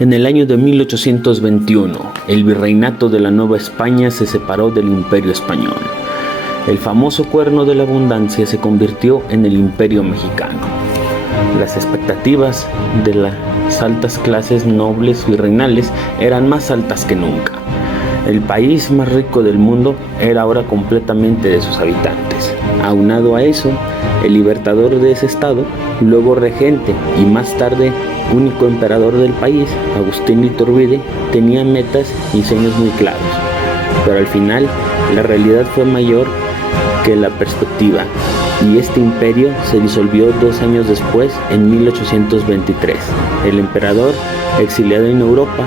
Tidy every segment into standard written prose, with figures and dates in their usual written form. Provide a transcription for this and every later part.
En el año de 1821, el virreinato de la Nueva España se separó del Imperio Español. El famoso Cuerno de la Abundancia se convirtió en el Imperio Mexicano. Las expectativas de las altas clases nobles virreinales eran más altas que nunca. El país más rico del mundo era ahora completamente de sus habitantes. Aunado a eso, el libertador de ese estado, luego regente y más tarde único emperador del país, Agustín de Iturbide, tenía metas y sueños muy claros. Pero al final, la realidad fue mayor que la perspectiva, y este imperio se disolvió 2 años después, en 1823. El emperador, exiliado en Europa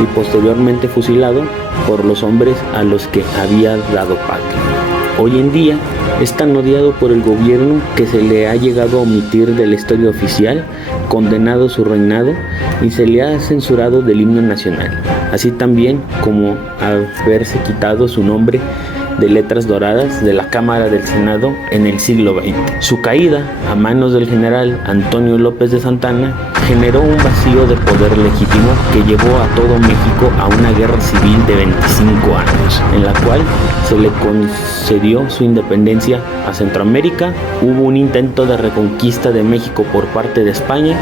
y posteriormente fusilado por los hombres a los que había dado patria. Hoy en día es tan odiado por el gobierno que se le ha llegado a omitir de la historia oficial, condenado su reinado y se le ha censurado del himno nacional, así también como haberse quitado su nombre de letras doradas de la Cámara del Senado en el siglo XX. Su caída a manos del general Antonio López de Santana generó un vacío de poder legítimo que llevó a todo México a una guerra civil de 25 años, en la cual se le concedió su independencia a Centroamérica. Hubo un intento de reconquista de México por parte de España,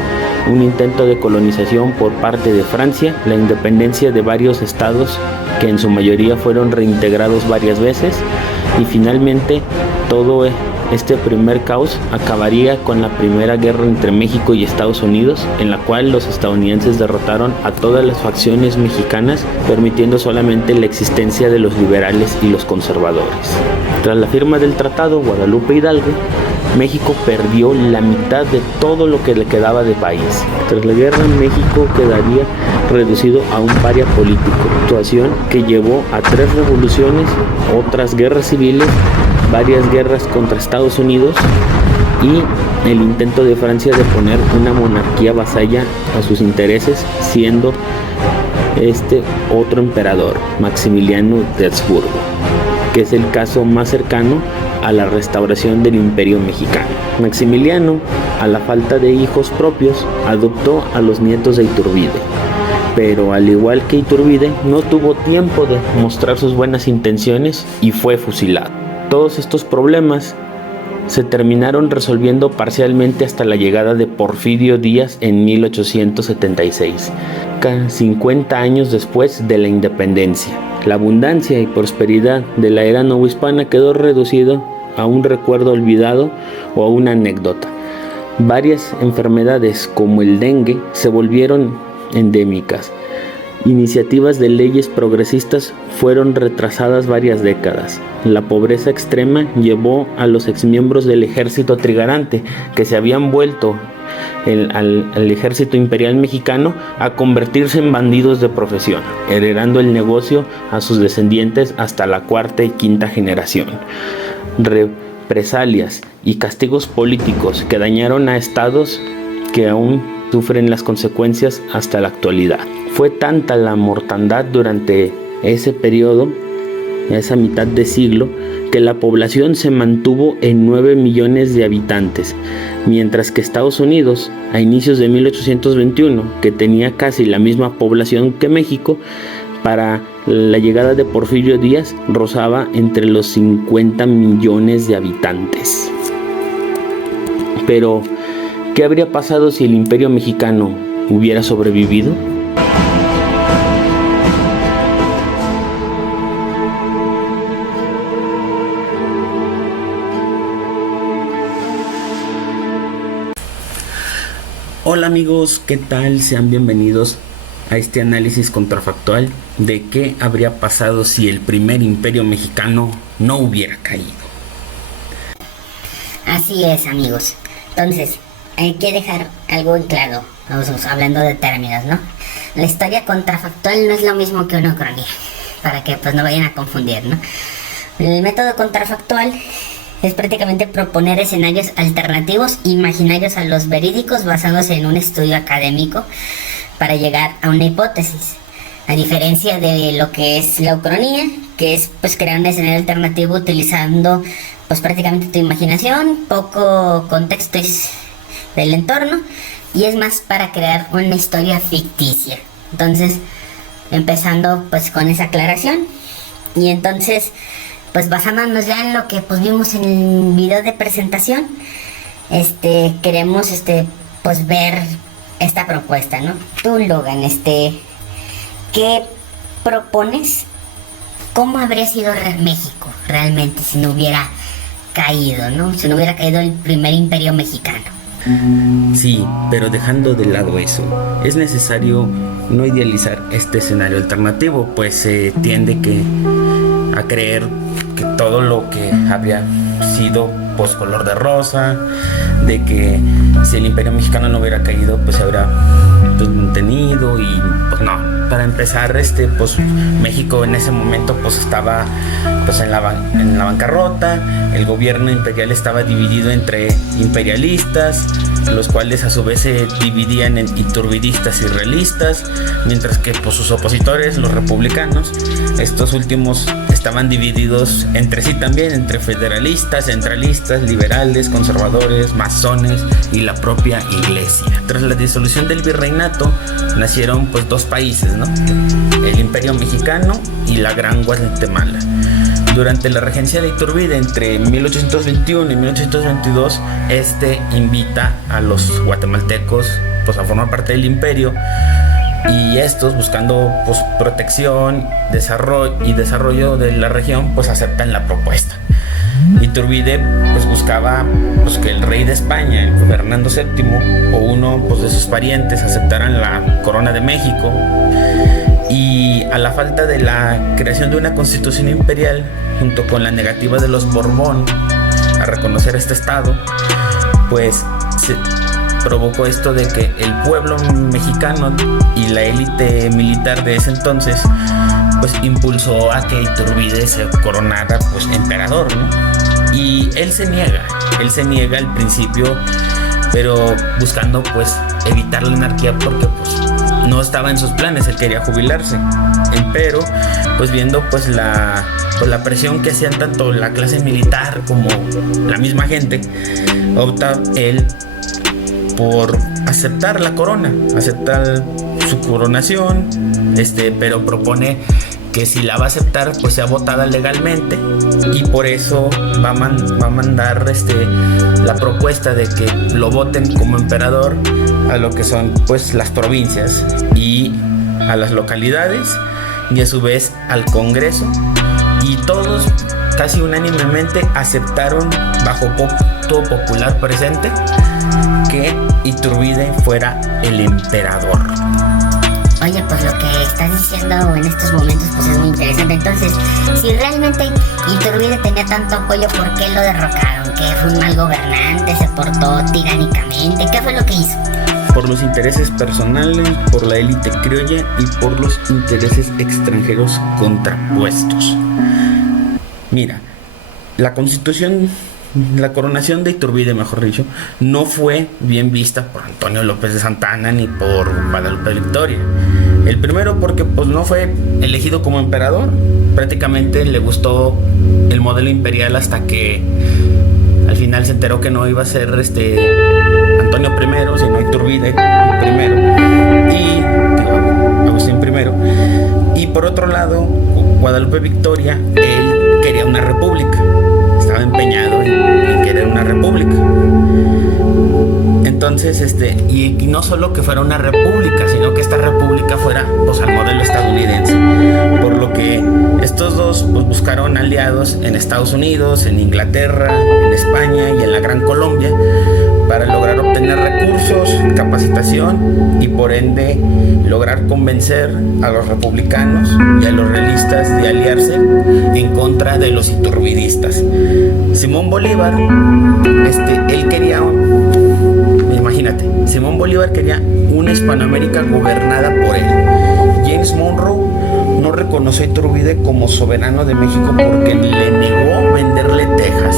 un intento de colonización por parte de Francia, la independencia de varios estados que en su mayoría fueron reintegrados varias veces, y finalmente todo este primer caos acabaría con la primera guerra entre México y Estados Unidos, en la cual los estadounidenses derrotaron a todas las facciones mexicanas, permitiendo solamente la existencia de los liberales y los conservadores. Tras la firma del tratado, Guadalupe Hidalgo, México perdió la mitad de todo lo que le quedaba de país. Tras la guerra, México quedaría reducido a un paria político, situación que llevó a 3 revoluciones, otras guerras civiles, varias guerras contra Estados Unidos y el intento de Francia de poner una monarquía vasalla a sus intereses, siendo este otro emperador, Maximiliano de Habsburgo, que es el caso más cercano a la restauración del Imperio Mexicano. Maximiliano, a la falta de hijos propios, adoptó a los nietos de Iturbide, pero al igual que Iturbide, no tuvo tiempo de mostrar sus buenas intenciones y fue fusilado. Todos estos problemas se terminaron resolviendo parcialmente hasta la llegada de Porfirio Díaz en 1876, 50 años después de la independencia. La abundancia y prosperidad de la era novohispana quedó reducido a un recuerdo olvidado o a una anécdota. Varias enfermedades como el dengue se volvieron endémicas. Iniciativas de leyes progresistas fueron retrasadas varias décadas. La pobreza extrema llevó a los exmiembros del ejército trigarante, que se habían vuelto al ejército imperial mexicano, a convertirse en bandidos de profesión, heredando el negocio a sus descendientes hasta la 4ª y 5ª generación. Represalias y castigos políticos que dañaron a estados que aún sufren las consecuencias hasta la actualidad. Fue tanta la mortandad durante ese periodo, esa mitad de siglo, que la población se mantuvo en 9 millones de habitantes, mientras que Estados Unidos, a inicios de 1821, que tenía casi la misma población que México, para la llegada de Porfirio Díaz rozaba entre los 50 millones de habitantes. Pero, ¿qué habría pasado si el Imperio Mexicano hubiera sobrevivido? Hola amigos, ¿qué tal? Sean bienvenidos a este análisis contrafactual de qué habría pasado si el primer imperio mexicano no hubiera caído. Así es, amigos. Entonces, hay que dejar algo en claro, hablando de términos, ¿no? La historia contrafactual no es lo mismo que una ucronía, para que pues no vayan a confundir, ¿no? El método contrafactual es prácticamente proponer escenarios alternativos imaginarios a los verídicos basados en un estudio académico para llegar a una hipótesis, a diferencia de lo que es la ucronía, que es pues crear un escenario alternativo utilizando pues prácticamente tu imaginación, poco contexto del entorno, y es más para crear una historia ficticia. Entonces, empezando pues con esa aclaración, y entonces pues basándonos ya en lo que pues vimos en el video de presentación, queremos pues ver esta propuesta, ¿no? Tú, Logan, ¿qué propones? ¿Cómo habría sido México realmente si no hubiera caído, ¿no? Si no hubiera caído el primer imperio mexicano. Sí, pero dejando de lado eso, es necesario no idealizar este escenario alternativo, pues se tiende a creer que todo lo que había sido pues color de rosa, de que si el imperio mexicano no hubiera caído pues se habría pues mantenido, y pues no. Para empezar, pues México en ese momento pues estaba pues en la bancarrota. El gobierno imperial estaba dividido entre imperialistas, los cuales a su vez se dividían en iturbidistas y realistas, mientras que pues sus opositores, los republicanos, estos últimos estaban divididos entre sí también, entre federalistas, centralistas, liberales, conservadores, masones y la propia iglesia. Tras la disolución del virreinato nacieron pues dos países, ¿no? El Imperio Mexicano y la Gran Guatemala. Durante la regencia de Iturbide entre 1821 y 1822, invita a los guatemaltecos pues a formar parte del imperio, y estos, buscando pues protección, desarrollo de la región, pues aceptan la propuesta. Iturbide pues buscaba pues que el rey de España, el Fernando VII, o uno pues de sus parientes aceptaran la corona de México, y a la falta de la creación de una constitución imperial, junto con la negativa de los Borbón a reconocer este estado, pues se provocó esto de que el pueblo mexicano y la élite militar de ese entonces pues impulsó a que Iturbide se coronara pues emperador, ¿no? Y él se niega al principio, pero buscando pues evitar la anarquía, porque pues no estaba en sus planes, él quería jubilarse. Pero pues viendo pues la presión que hacían tanto la clase militar como la misma gente, opta él por aceptar la corona, aceptar su coronación, pero propone que si la va a aceptar pues sea votada legalmente, y por eso va a mandar la propuesta de que lo voten como emperador a lo que son pues las provincias y a las localidades, y a su vez al Congreso, y todos casi unánimemente aceptaron bajo voto popular presente que Iturbide fuera el emperador. Oye, pues lo que estás diciendo en estos momentos pues es muy interesante. Entonces, si realmente Iturbide tenía tanto apoyo, ¿por qué lo derrocaron? ¿Que fue un mal gobernante? ¿Se portó tiránicamente? ¿Qué fue lo que hizo? Por los intereses personales, por la élite criolla y por los intereses extranjeros contrapuestos. Mira, la coronación de Iturbide, mejor dicho, no fue bien vista por Antonio López de Santa Anna ni por Guadalupe Victoria. El primero porque pues no fue elegido como emperador. Prácticamente le gustó el modelo imperial hasta que al final se enteró que no iba a ser Antonio I, sino Iturbide I, y Agustín I. Y por otro lado, Guadalupe Victoria, él quería una república, estaba empeñado en querer una república. Entonces, y no solo que fuera una república, sino que esta república fuera pues al modelo estadounidense. Por lo que estos dos pues buscaron aliados en Estados Unidos, en Inglaterra, en España y en la Gran Colombia, para lograr obtener recursos, capacitación y por ende lograr convencer a los republicanos y a los realistas de aliarse en contra de los iturbidistas. Simón Bolívar, él quería Simón Bolívar quería una Hispanoamérica gobernada por él. James Monroe no reconoció a Iturbide como soberano de México porque le negó venderle Texas,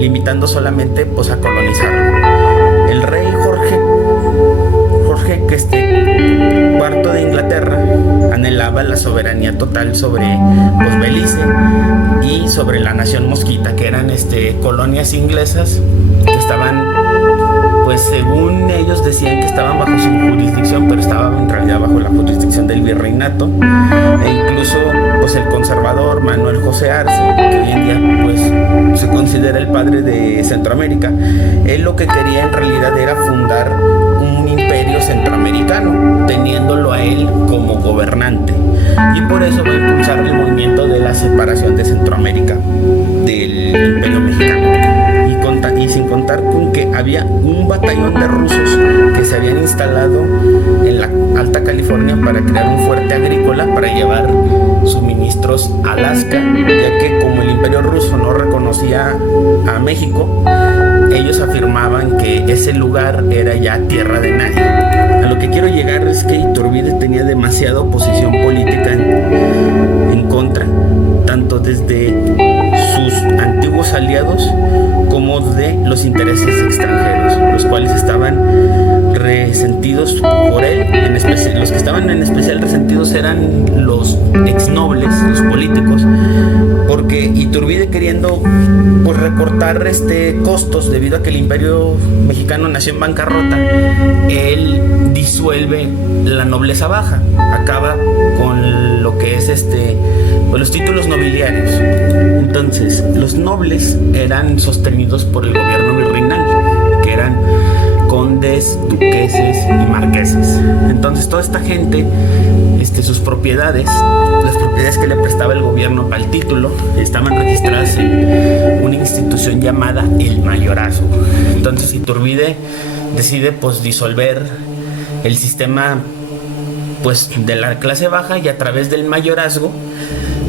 limitando solamente pues a colonizarlo. El rey Jorge IV de Inglaterra anhelaba la soberanía total sobre pues Belice y sobre la nación mosquita, que eran colonias inglesas que estaban pues según ellos decían que estaban bajo su jurisdicción, pero estaban en realidad bajo la jurisdicción del virreinato. E incluso pues el conservador Manuel José Arce, que hoy en día pues se considera el padre de Centroamérica, él lo que quería en realidad era fundar un imperio centroamericano, teniéndolo a él como gobernante, y por eso va a impulsar el movimiento de la separación de Centroamérica del imperio mexicano. Y sin contar con que había un batallón de rusos que se habían instalado en la Alta California para crear un fuerte agrícola para llevar suministros a Alaska, ya que como el imperio ruso no reconocía a México, ellos afirmaban que ese lugar era ya tierra de nadie. A lo que quiero llegar es que Iturbide tenía demasiada oposición política en contra, tanto desde sus antiguos aliados como de los intereses extranjeros, los cuales estaban resentidos por él. En especial, los que estaban en especial resentidos eran los exnobles, los políticos, porque Iturbide, queriendo pues recortar costos debido a que el imperio mexicano nació en bancarrota, él disuelve la nobleza baja, acaba con lo que es pues los títulos nobiliarios. Entonces, los nobles eran sostenidos por el gobierno virreinal, que eran condes, duqueses y marqueses. Entonces, toda esta gente, sus propiedades, las propiedades que le prestaba el gobierno para el título, estaban registradas en una institución llamada el mayorazgo. Entonces, Iturbide decide pues disolver el sistema pues de la clase baja, y a través del mayorazgo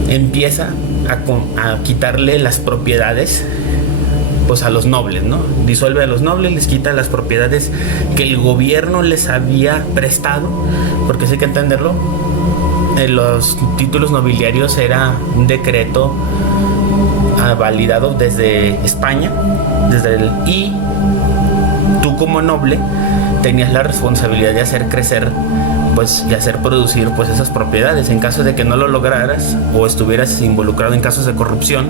empieza a quitarle las propiedades pues a los nobles, ¿no? Disuelve a los nobles, les quita las propiedades que el gobierno les había prestado, porque sí hay que entenderlo, los títulos nobiliarios era un decreto validado desde España, y tú como noble tenías la responsabilidad de hacer crecer pues, y hacer producir pues esas propiedades. En caso de que no lo lograras o estuvieras involucrado en casos de corrupción,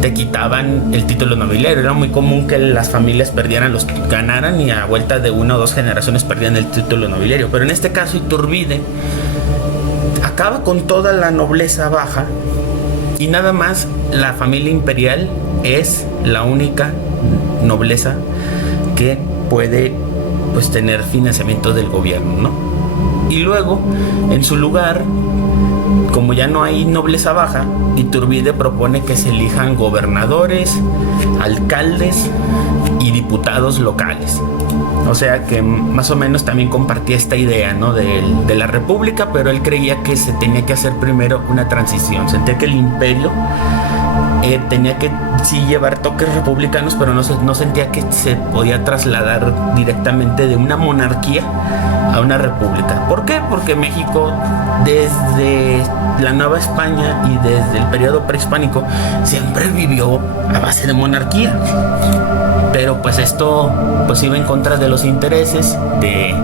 te quitaban el título nobiliario. Era muy común que las familias ganaran, y a vuelta de 1 o 2 generaciones perdían el título nobiliario. Pero en este caso Iturbide acaba con toda la nobleza baja, y nada más la familia imperial es la única nobleza que puede pues tener financiamiento del gobierno, ¿no? Y luego, en su lugar, como ya no hay nobleza baja, Iturbide propone que se elijan gobernadores, alcaldes y diputados locales. O sea que más o menos también compartía esta idea, ¿no? de la república, pero él creía que se tenía que hacer primero una transición. Sentía que el imperio tenía que sí llevar toques republicanos, pero no sentía que se podía trasladar directamente de una monarquía a una república. ¿Por qué? Porque México, desde la Nueva España y desde el periodo prehispánico, siempre vivió a base de monarquía. Pero pues esto pues iba en contra de los intereses de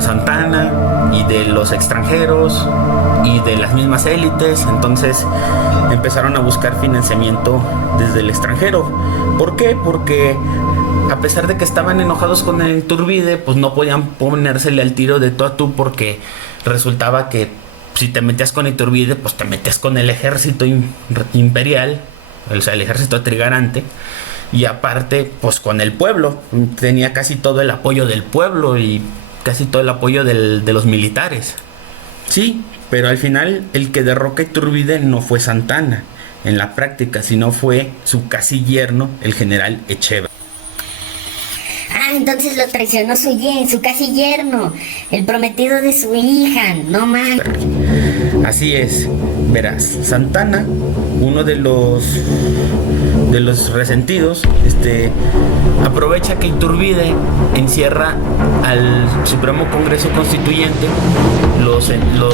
Santa Anna y de los extranjeros y de las mismas élites. Entonces empezaron a buscar financiamiento desde el extranjero. ¿Por qué? Porque a pesar de que estaban enojados con el Iturbide, pues no podían ponérsele al tiro de tú a tú, porque resultaba que si te metías con Iturbide, pues te metías con el ejército imperial, o sea, el ejército trigarante, y aparte, pues con el pueblo. Tenía casi todo el apoyo del pueblo y casi todo el apoyo de los militares. Sí, pero al final el que derroca a Iturbide no fue Santa Anna en la práctica, sino fue su casi yerno, el general Echeverri. Entonces lo traicionó su casi yerno, el prometido de su hija, no más. Así es, verás, Santa Anna, uno de los resentidos, aprovecha que Iturbide encierra al Supremo Congreso Constituyente, los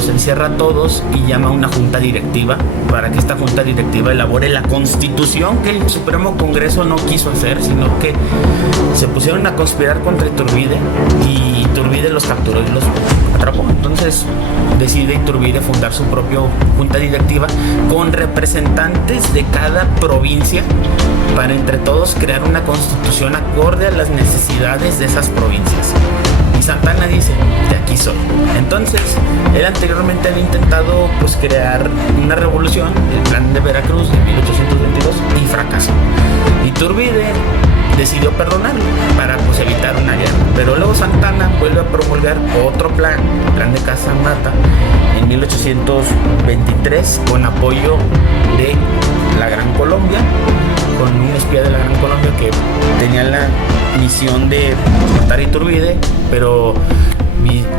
encierra a todos y llama a una junta directiva para que esta junta directiva elabore la constitución que el Supremo Congreso no quiso hacer, sino que se pusieron a conspirar contra Iturbide, y Iturbide los capturó y los atrapó. Entonces decide Iturbide fundar su propia junta directiva con representantes representantes de cada provincia para entre todos crear una constitución acorde a las necesidades de esas provincias. Y Santana dice, de aquí soy. Entonces, él anteriormente había intentado pues crear una revolución, el plan de Veracruz de 1822, y fracasó. Iturbide decidió perdonarlo para pues evitar una guerra, pero luego Santana vuelve a promulgar otro plan, el plan de Casamata, en 1823, con apoyo de la Gran Colombia, con un espía de la Gran Colombia que tenía la misión de matar a Iturbide, pero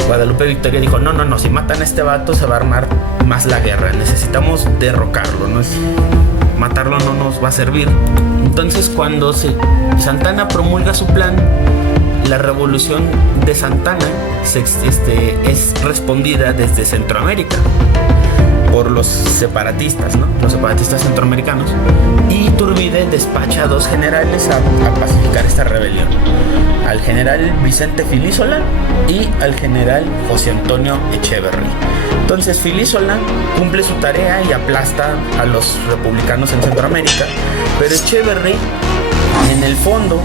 Guadalupe Victoria dijo, no, si matan a este vato se va a armar más la guerra, necesitamos derrocarlo, matarlo no nos va a servir. Entonces cuando Santana promulga su plan, la revolución de Santana es respondida desde Centroamérica por los separatistas, ¿no? Los separatistas centroamericanos. Y Iturbide despacha a dos generales a pacificar esta rebelión, al general Vicente Filísola y al general José Antonio Echeverri. Entonces Filísola cumple su tarea y aplasta a los republicanos en Centroamérica, pero Echeverri, en el fondo,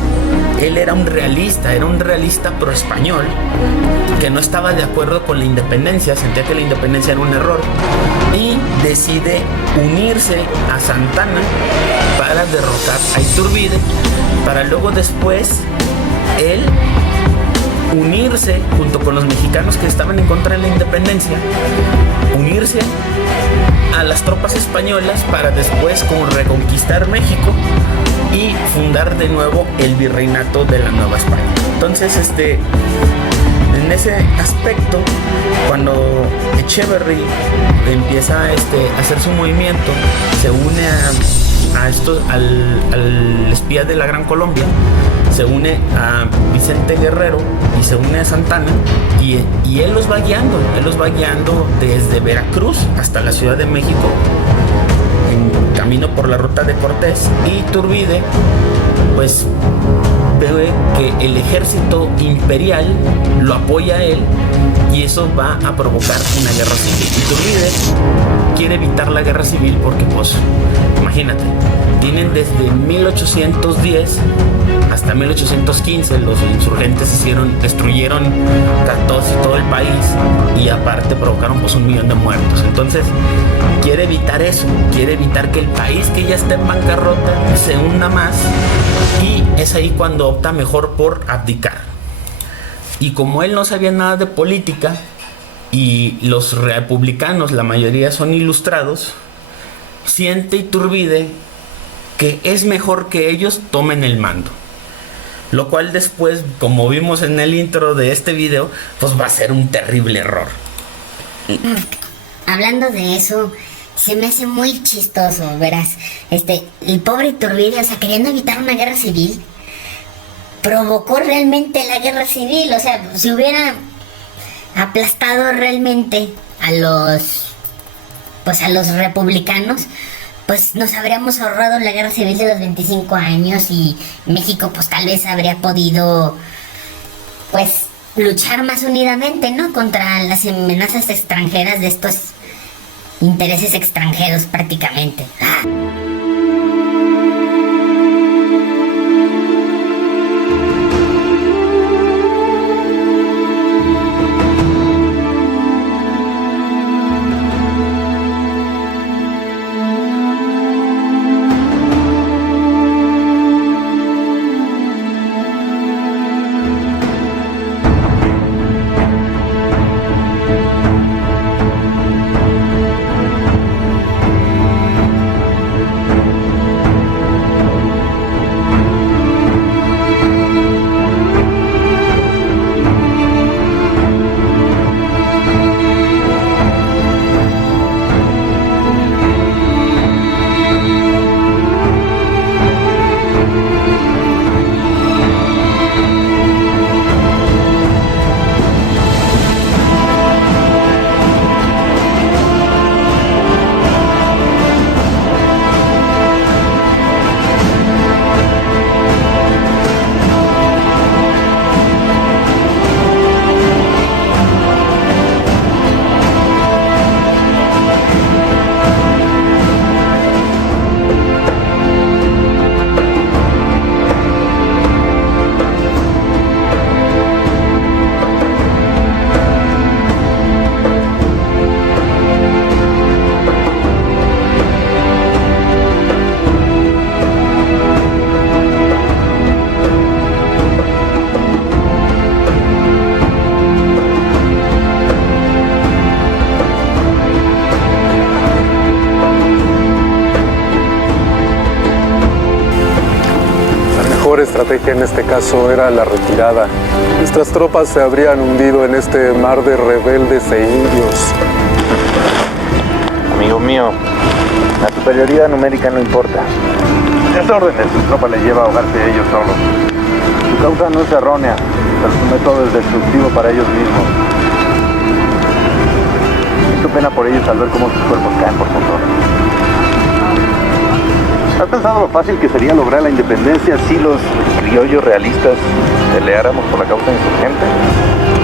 él era un realista pro español, que no estaba de acuerdo con la independencia, sentía que la independencia era un error, y decide unirse a Santana para derrocar a Iturbide, para luego después él unirse junto con los mexicanos que estaban en contra de la independencia, unirse a las tropas españolas para después como reconquistar México y fundar de nuevo el virreinato de la Nueva España. Entonces, en ese aspecto, cuando Echeverri empieza a hacer su movimiento, se une al espía de la Gran Colombia, se une a Vicente Guerrero y se une a Santana, y él los va guiando desde Veracruz hasta la Ciudad de México, en camino por la ruta de Cortés. Y Iturbide pues ve que el ejército imperial lo apoya a él y eso va a provocar una guerra civil. Iturbide quiere evitar la guerra civil porque pues imagínate, tienen desde 1810 hasta 1815 los insurgentes destruyeron casi todo el país y aparte provocaron pues 1 millón de muertos. Entonces quiere evitar eso, quiere evitar que el país que ya está en bancarrota se hunda más, y es ahí cuando opta mejor por abdicar. Y como él no sabía nada de política y los republicanos la mayoría son ilustrados, siente Iturbide que es mejor que ellos tomen el mando, lo cual después, como vimos en el intro de este video, pues va a ser un terrible error. Hablando de eso, se me hace muy chistoso, verás, el pobre Iturbide, o sea, queriendo evitar una guerra civil, provocó realmente la guerra civil. O sea, si hubiera aplastado realmente a los republicanos, pues nos habríamos ahorrado la guerra civil de los 25 años y México pues tal vez habría podido pues luchar más unidamente, ¿no? Contra las amenazas extranjeras de estos intereses extranjeros prácticamente. estrategia en este caso era la retirada. Nuestras tropas se habrían hundido en este mar de rebeldes e indios. Amigo mío, la superioridad numérica no importa. Es orden de sus tropas les lleva a ahogarse ellos solos. Su causa no es errónea, pero su método es destructivo para ellos mismos. Siento pena por ellos al ver cómo sus cuerpos caen por montones. ¿Has pensado lo fácil que sería lograr la independencia si los criollos realistas peleáramos por la causa insurgente?